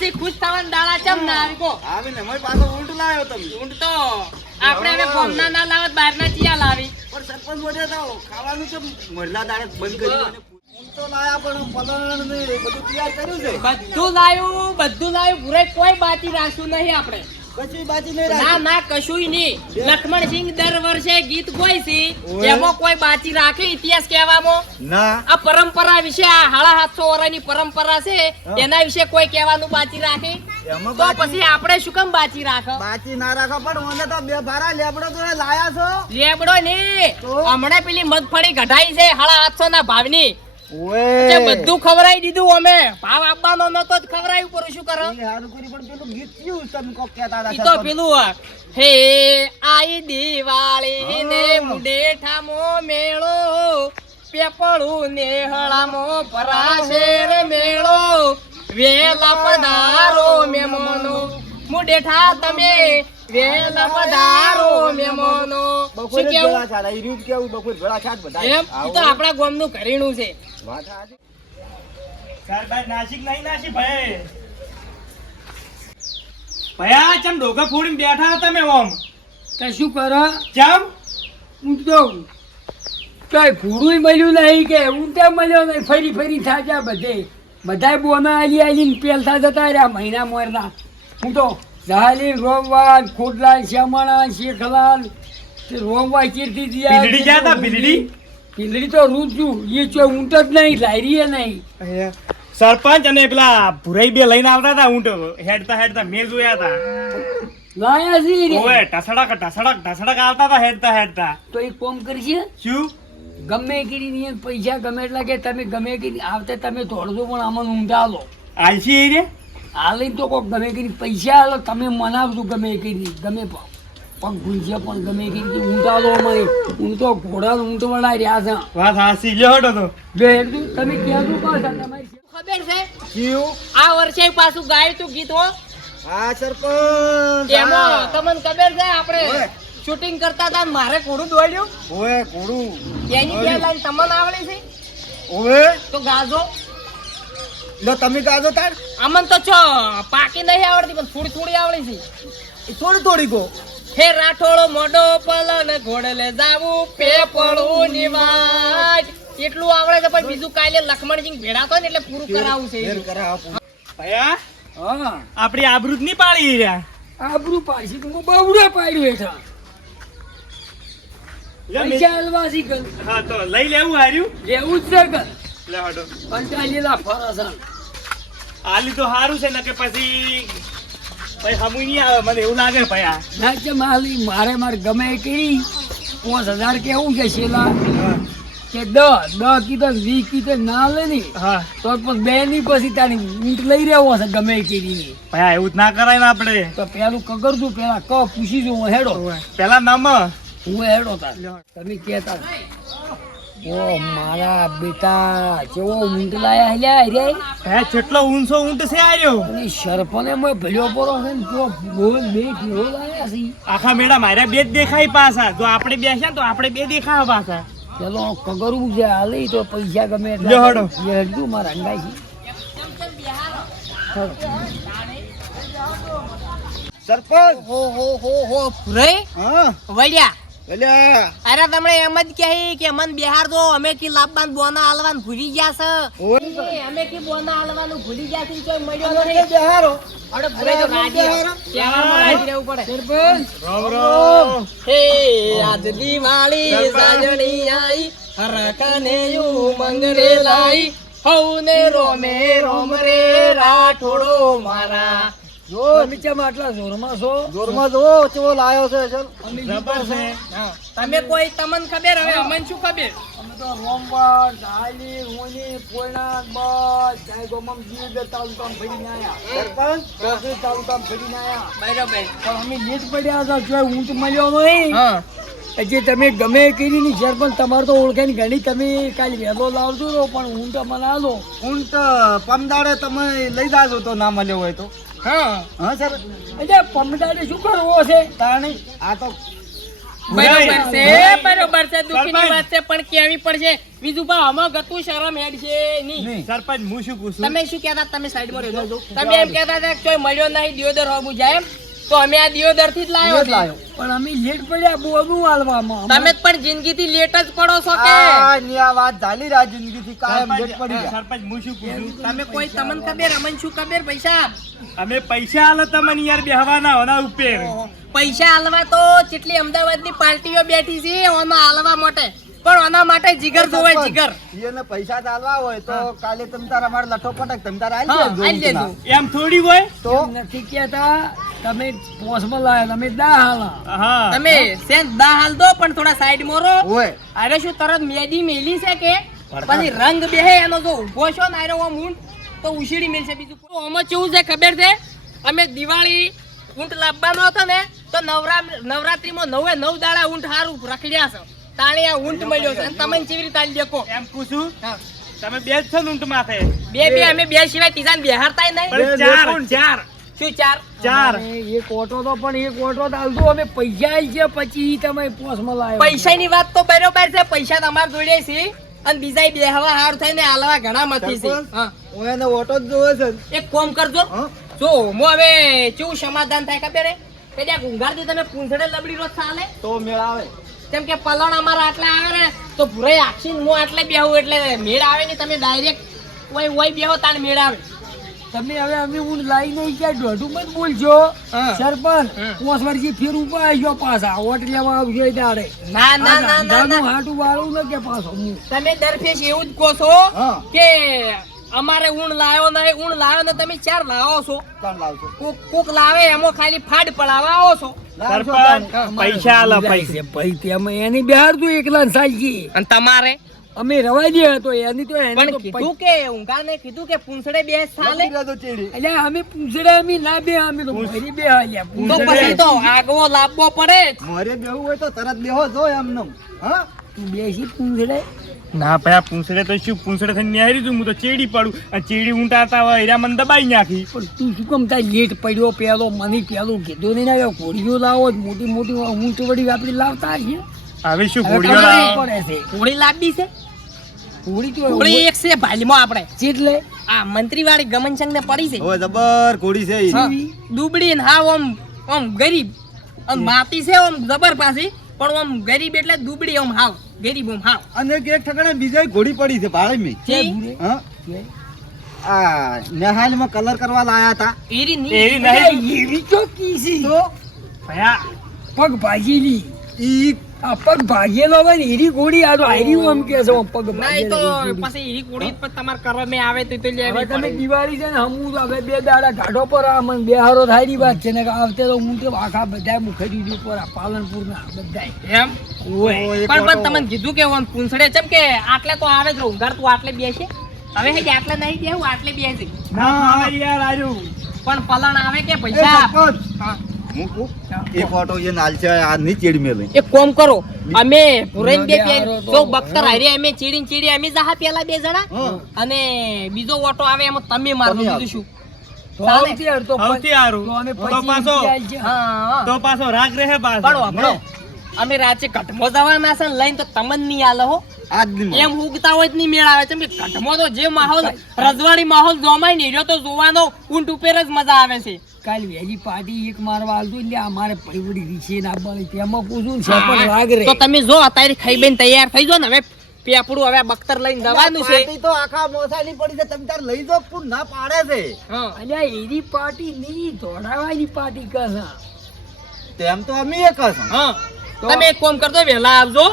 પછી ખુશ થવાના દાડા ચમ ના આવી કો. આવીને મય પાછો ઊંટ લાવ્યો તમે. ઊંટ તો આપણે હવે ફોનના ના લાવત બહારના ચિયા લાવી. પણ સરપંચ મોઢે તો ખાવાનું છે મરલા દાડે બંધ ને બધું છે. બધું લાયું પૂરે કોઈ બાકી રાખ્યું નહીં આપણે. કશી બાજી નહીં ના ના કશું નહીં. લક્ષ્મણસિંહ દર વર્ષે ગીત ગોય છે. ઓવે. કોઈ બાકી રાખે ઇતિહાસ કહેવામાં. ના. આ પરંપરા વિશે આ હાડા સાતસો વર્ષની પરંપરા છે એના વિશે કોઈ કહેવાનું બાકી રાખે? તો પછી આપણે શું કામ બાચી રાખો? બાજી ના રાખો પણ મને તો બે ભારા લેબડો તો લાયા છો. લેબડો ને. હમણાં પેલી મગફળી કઢાઈ છે હળા સાતસો ના ભાવની. ઓએ બધું ખવરાઈ દીધું અમે. ભાવ આપવાનો નતો જ ખવરાઈ ઉપર શું કરો? હારું પણ પેલું ગીત કયું તમે કોક કહેતા હતા તો પેલું હે આઈ દિવાળી ને મુંડેઠામો મેળો પેપળું ને હળામો પરાશેર મેળો વેલા પધારો મેમોનો. મુડેઠા તમે વેલા પધારો મેમોનો બપોરે શું જ કેવું? ભેળા થાય. ઈ રહ્યું કેવું? બપોરે ભેળા થાય બધા. એમ ઈ તો આપણા ગામનું ઘરેણું છે. વાત સાચી. સાહેબ નાસિક નહીં નાસી ભાઈ ભયા ચમ ડોકા ફોડીને બેઠા હતા મેં ઓમ? તો શું કરો? ચમ? હું તો કઈ ઘોડું મળ્યું નહીં કે હું કેમ મળ્યો નહીં? ફરી ફરી થાક્યા બધે. બધાય બોના આલી આલીને પેલતા જતા રહ્યા મહિના મોરના. હું તો ઝાલી રોમવાન ખોડલાલ શ્યામણા શેખલાલ રોમવાન રોમવા કીર્તિ દિયા. ભીલડી ગયા હતા ભીલડી? ભીલડી તો રૂજુ એ ચો ઊંટ જ નહીં લાયરી નહીં. સરપંચ અને પેલા ભુરાઈ બે લઈને આવતા હતા ઊંટ હેડતા હેડતા મેં જોયા હતા. લાયા છે રે. ઓએ ટસડક ટસડક ટસડક આવતા હતા હેડતા હેડતા. તો એક કોમ કરશે? શું? ગમે કરી પૈસા ગમે એટલા કે તમે ગમે કરી આવતા તમે દોડજો પણ આમાં ઊંધા લો આલસી એ રે? હાલી તો કોક ગમે કરી પૈસા હાલો તમે મનાવજો ગમે કરી ગમે પણ. પગ ભૂંજ્યા પણ ગમે કરી ઊંધા લો મને હું તો ઘોડા ઊંઘ વડા રહ્યા છે. વાત હાસી લ્યો હટો તો. બે તમે ક્યાં શું કહો તમારી ખબર છે? કયું? આ વર્ષે પાછું ગાય તું ગીત હો. હા સરપંચ એમાં તમને ખબર છે આપણે શૂટિંગ કરતા હતા મારે ઘોડું દોડ્યું. ઓએ ઘોડું. એની બે લાઈન તમને આવડે છે. ઓએ તો ગાજો. લો તમે ગાજો તાર. અમન તો છો પાકી નહીં આવડતી પણ થોડી થોડી આવડે છે. થોડી થોડી ગો. હે રાઠોડો મોડો પલન ઘોડલે જાવું પેપળું નિવાજ. એટલું આવડે છે પણ બીજું કાલે લક્ષ્મણસિંહ ભેડા તો ને એટલે પૂરું કરાવું છે ભયા હા. આપણી આબરૂ જ નહીં પાડી રહ્યા. આબરું પાડી છે બાવડો પાડ્યું હેઠા. પૈસા હલવાસી કર હા તો લઈ લેવું હાર્યું. લેવું જ છે કર લે હટો પંચાલીલા ફરસા આલી તો સારું છે ને કે પછી ભાઈ સમય નહીં આવે મને એવું લાગે ભયા ના કે માલી મારે મારે ગમે કરી પાંચ હજાર કેવું કે છેલ્લા. કે દ દ કીધો વી કીધો ના લે ની. હા. તો પણ બે ની પછી તારી ઊંટ લઈ રહ્યો હશે ગમે એ કરીને ભાઈ એવું જ ના કરાય ને આપણે તો પેલું કગરતું પેલા ક પૂછી જો હેડો. પેલા નામ હું. હેડો તાર. તમે કેતા ઓ મારા બેટા કેવો ઊંટ લાયા હેલ્યા રે. ભયા કેટલો ઊંચો ઊંટ છે આર્યો. અને મેં ભલ્યો પરો છે ને જો બોલ બે કેવો લાયા છે. આખા મેળા મારે બે જ દેખાય પાછા. જો આપણે બેસ્યા તો આપણે બે દેખાય પાછા. પેલો કગરું છે હાલે તો પૈસા ગમે લ્યો હેડો. એ મારા અંગાઈ સરપંચ! હો હો હો હો રે હા. વળ્યા. અરે તમને એમ જ કહી કે મન બિહાર દો અમે કી લાભબાન બોના હાલવાન ભૂલી ગયા છે. અમે કી બોના હાલવાનું ભૂલી ગયા છે કોઈ મળ્યો નહીં બેહારો. અરે ભૂલે તો ગાડી આવે. રહેવું પડે. સરપંચ. રામ રામ. હે આજ દિવાળી સાજણી આઈ હરકને ઉમંગ રે લાઈ. હઉને રોમે રોમ રે રાઠોડો મારા. જો તમે આટલા જોરમાં છો. જોરમાં જો ચેવો લાયો છે ચલ. જબર છે. તમે કોઈ તમને ખબર? હવે અમને શું ખબર? અમે તો રોમવાર બસ. જાય ગોમમ જીવ દે તાલુકામ ફરીને આયા. સરપંચ? દસ તાલુકામ બરાબર. પણ અમે નીચ પડ્યા હતા જો તો મળ્યો નહીં હા. જે તમે ગમે કરી ની શેર પણ તમારે તો ઓળખાણ ઘણી તમે કાલે વહેલો લાવજો તો પણ ઊંટ મને આલો. ઊંટ પમદાડે તમે લઈ જાજો તો ના મળ્યો હોય તો. હા. હા સર. એટલે પમદાડે શું કરવો છે? તાણી આ તો બરોબર છે. બરોબર છે દુઃખની વાત છે પણ કેવી પડશે? બીજું પણ આમાં ગતું શરમ હેડ છે નહીં. સરપંચ હું શું પૂછું? તમે શું કહેતા? હતા? તમે સાઈડમાં રહેજો. તમે એમ કહેતા હતા કે કોઈ મળ્યો નહીં દિયોદર હોવું જાય એમ? તો અમે આ દિયોદરથી જ લાયો એ લાયો. પણ અમે લેટ પડ્યા બોનું હાલવામાં. તમે પણ જિંદગી થી લેટ જ પડો છો કે? આ ની આ વાત ચાલી રહ્યા જિંદગીથી કાયમ લેટ પડી સરપંચ હું શું પૂછું? તમે કોઈ તમન કબેર અમન શું કબેર પૈસા અમે પૈસા આલો તમન યાર બેહવાના હોના ઉપર. પૈસા હાલવા તો જેટલી અમદાવાદની પાર્ટીઓ બેઠી છે ઓમાં આલવા માટે. પણ આના માટે જીગર જોવે જીગર. એને પૈસા ચાલવા હોય તો કાલે તમે તારા અમારે લઠો પટક તમે તારા દેજો. એમ થોડી હોય? તો? નથી કેતા તમે પોસમાં લાયા તમે દા હાલા તમે સેન દા હાલ દો પણ થોડા સાઈડ મોરો. હોય અરે શું તરત મેદી મેલી છે કે? પછી રંગ બેહે એનો જો ઊભો છો ને આરે ઓમ ઊંટ તો ઉછીડી મેલશે બીજું. આમાં કેવું છે ખબર છે? અમે દિવાળી ઊંટ લાવવાનો હતો ને તો નવરા નવરાત્રીમાં નવે નવ દાડા ઊંટ હારું રખડ્યા છે. તાણે આ ઊંટ મળ્યો છે. અને તમે કેવી રીતે આલી દેખો? એમ પૂછું? તમે બે જ છો ઊંટ માથે બે બે અમે બે સિવાય તીજા બેહારતા નહીં. ચાર ચાર. શું ચાર? ચાર. એક ઓટો તો પણ એક ઓટો તો હાલતું અમે પૈસા આલી છે પછી તમે પોસમાં લાયો પૈસાની વાત તો બરોબર છે પૈસા તમારે જોડે છે. અને બીજા બે હવા હાર થઈને હાલવા ઘણા મથી છે. હું. એને ઓટો જ જોવે છે. એક કોમ કરજો. જો હું હવે કેવું સમાધાન થાય ખબર કે ત્યાં ગુંગારથી તમે પૂંછડે લબડી રોજ ચાલે? તો મેળ આવે કેમ કે પલણ અમારા આટલા આવે ને તો ભૂરાઈ આખી હું આટલે બેહું એટલે મેળ આવે ને તમે ડાયરેક્ટ ઓય ઓય બેહો તાણ મેળ આવે. તમે હવે અમે ઊંટ લાવી નહીં ક્યાં? દોઢું મત બોલજો. સરપંચ. પાંચ વર્ષથી ફેર ઉપર આવજો પાછા. ઓટ લેવા આવજો એ દાડે. ના ના ના ના ના. હાટું વાળું ન કે પાછો હું. તમે દરફેશ એવું જ કહો છો કે અમારે ઊણ લાવ્યો નહીં ઊણ લાવ્યો ને તમે ચાર લાવો છો. કુક કોક કોક લાવે એમાં ખાલી ફાડ પડાવવા આવો છો. સરપંચ પૈસા આલો પૈસા. પૈસા એની બિહાર તું એકલા ને અને તમારે? અમે રવા દે તો એની તો એને પણ કીધું કે ઊંઘાને કીધું કે પૂંછડે બે સાલે. એટલે અમે પૂંછડે અમે ના બે અમે તો ફરી બે હાલ્યા તો પછી તો આગવો લાવવો પડે. મારે બેહવું હોય તો તરત બેહો જો એમને હા? તું બેસી પૂંછડે? ના ભયા પૂંછડે તો શું? પૂંછડે થઈને ન્યારી તું? હું તો ચેડી પડું. અને ચેડી ઊંટાતા હોય એરા મને દબાઈ નાખી. પણ તું શું કેમ તાર લેટ પડ્યો પેલો? મને પેલો કીધું નહીં ના ઘોડીઓ લાવો મોટી મોટી ઊંટ વડી આપણે લાવતા છીએ હવે શું હવે ઘોડીઓ કરવી લાવો? છે. પૂરી ઘોડી તો પૂરી એક છે ભાલીમાં આપણે. ચીટલે. આ મંત્રી વાળી ગમનચંદ ને પડી છે. હવે જબર ઘોડી છે ઈ. ને હા ઓમ ઓમ ગરીબ. આમ માતી છે ઓમ જબર પાછી પણ ઓમ ગરીબ એટલે દુબળી આમ હાવ ગરીબ ઓમ હાવ. અને એક એક ઠકાણે બીજા ઘોડી પડી છે ભાડે મેં. હા. આ નેહાલમાં કલર કરવા લાયા હતા. એરી ની એરી નહીં એરી તો કીસી તો? ભયા. પગ ભાગેલી ઈ પગ ભાગેલો હોય ને એરી ગોળી આ તો હારી આમ કે છે પગ ના તો પછી એરી ગોળી પર તમાર કરવા મેં આવે તો તો લેવી તમે દિવાળી છે ને હમું હવે બે દાડા ગાઢો પર આ મન બે હારો થાયની વાત છે ને કે આવતે તો હું તો આખા બધા મુખરી પર આ પાલનપુરના બધા એમ? ઓય. પણ પણ તમને કીધું કે ઓન પૂંછડે ચમ કે આટલે તો આવે જ ઊંઘાર તું આટલે બેસે. હવે હે કે આટલે નહીં બેહું આટલે બેસે. ના આવે યાર આજુ પણ પલણ આવે કે પૈસા? સરપંચ, હા. એક ઓટો એ નાલ છે આ ની ચેડી મેં એક કોમ કરો. અમે પુરાઈને બે બે પે- તો- જો બખ્તર અમે ચીડીને ચીડી અમે જાહા પેલા બે જણા. અને બીજો ઓટો આવે એમાં તમે શું તો હાર પાછો. તો રાગ રહે અમે રાતે કટમો જવાના છે લઈને તો તમને નહીં આલે હો. એમ ઉગતા હોય નહીં મેળ આવે છે. કે કટમો તો જે માહોલ રજવાડી માહોલ જોમાય ને એનો તો જોવાનો ઊંટ ઉપર જ મજા આવે છે. કાલ વહેલી પાર્ટી એક મારવા આલતો એટલે અમારે પરિવડી રીછે ના બળે તેમાં પૂછું છે પણ રાગ રે. તો તમે જો અત્યારે ખાઈ બેન તૈયાર થઈ જો ને હવે પેપડું હવે બખ્તર લઈને જવાનું છે. તો આખા મોસાલી પડી છે તમે તાર લઈ જો પણ ના પાડે છે. હા. અલ્યા એની પાર્ટી નહીં દોડાવાની પાર્ટી કર તેમ તો અમે એક હા. તમે એક કામ કરજો વહેલા આવજો.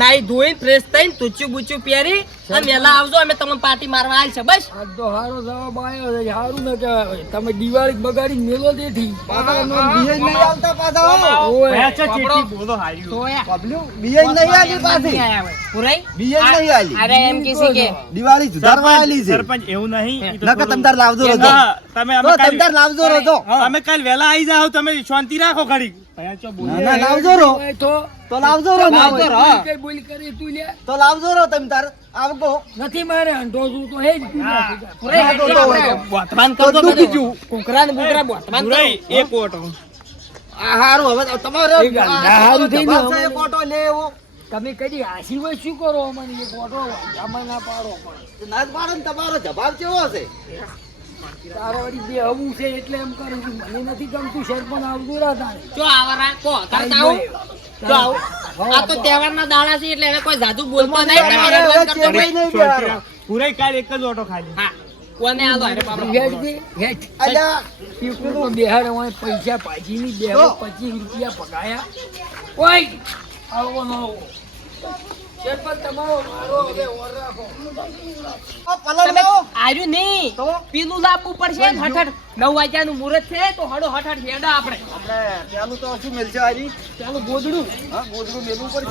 નાઈ ધોઈ ફ્રેશ થઈને તુચ્યું બુચ્યું પહેરી અને વહેલા આવજો અમે તમને પાર્ટી મારવા આવી છે બસ. આજ તો હારો જવાબ આવ્યો છે હારું ને કે તમે દિવાળી બગાડી મેલો દેઠી. પાછા બીએ નહીં આવતા પાછા ઓય. ભયા ચો બોલો હાર્યું. તો યા. બીજ નહીં આલી પાછી. પુરાઈ? બીજ નહીં આલી. અરે એમ કે કે દિવાળી સુધારવા આલી છે. સરપંચ એવું નહીં. નકર થોડું- લાવજો રોજો. તમે અમે તો કાલ- તમ લાવજો રોજો. અમે કાલ વહેલા આવી જાવ તમે શાંતિ રાખો ખડી ના, ના, લાવજો રો તો તો લાવજો રો લાવજો રો. કઈ બોલી કરી તું લે તો લાવજો રો તમે તાર આવજો નથી મારે અંધો છું તો હે જ હા. તો એટલે તો તો. બોતવાન તો કરજો દુઃખી બધું. છું. કુકરા ને બુકરા બોતવાન કરો. બુરાઈ, એક આ હારું હવે તમારે હારું થઈ ગયું. જવાબ છે એક ઓટો લે એવો તમે કદી આશીર્વાદ શું કરો અમને એક ઓટો વાંધામાં ના પાડો પણ ના પાડો ને તમારો જવાબ કેવો હશે તારે વળી બે હવું છે એટલે એમ કરું છું. મને નથી ગમતું શેર પણ આવતું રહે તારે. જો આવા આવું? આ તો તહેવારના દાડા છે એટલે એને કોઈ જાદુ બોલતો નહીં બેહારો. કાલ એક જ ઓટો ખાલી. હા. કોને. અલ્યા, પીપળું બિહાર પૈસા પાછીની બે પચીસ રૂપિયા પગાયા. ઓય આવો ન આવ્યું નહીં. તો? પીલું લાવવું છે તો હડો હઠ હેડા આપણે. આપણે તો શું મિલશે આજી પેલું ગોદડું. હા ગોદડું મેલવું પડશે.